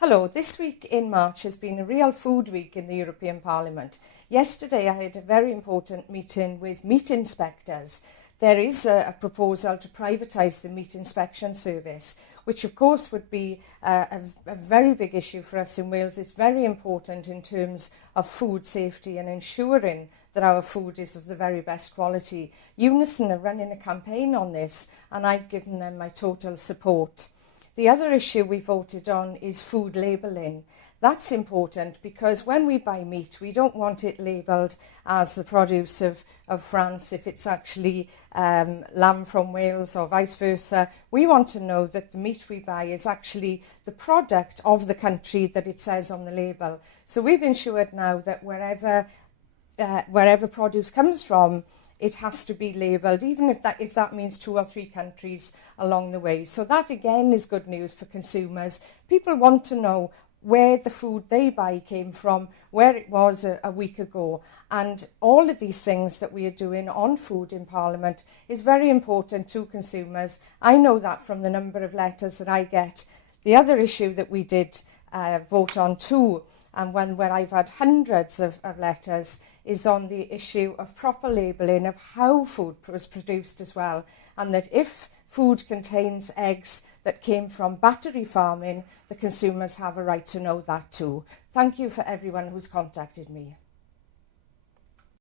Hello, this week in March has been a real food week in the European Parliament. Yesterday I had a very important meeting with meat inspectors. There is a proposal to privatise the meat inspection service, which of course would be a very big issue for us in Wales. It's very important in terms of food safety and ensuring that our food is of the very best quality. Unison are running a campaign on this and I've given them my total support. The other issue we voted on is food labelling. That's important because when we buy meat, we don't want it labelled as the produce of France if it's actually lamb from Wales or vice versa. We want to know that the meat we buy is actually the product of the country that it says on the label. So we've ensured now that wherever produce comes from, it has to be labelled, even if that means 2 or 3 countries along the way. So that again is good news for consumers. People want to know where the food they buy came from, where it was a week ago. And all of these things that we are doing on food in Parliament is very important to consumers. I know that from the number of letters that I get. The other issue that we did vote on too, and one where I've had hundreds of letters, is on the issue of proper labelling of how food was produced as well, and that if food contains eggs that came from battery farming, the consumers have a right to know that too. Thank you for everyone who's contacted me.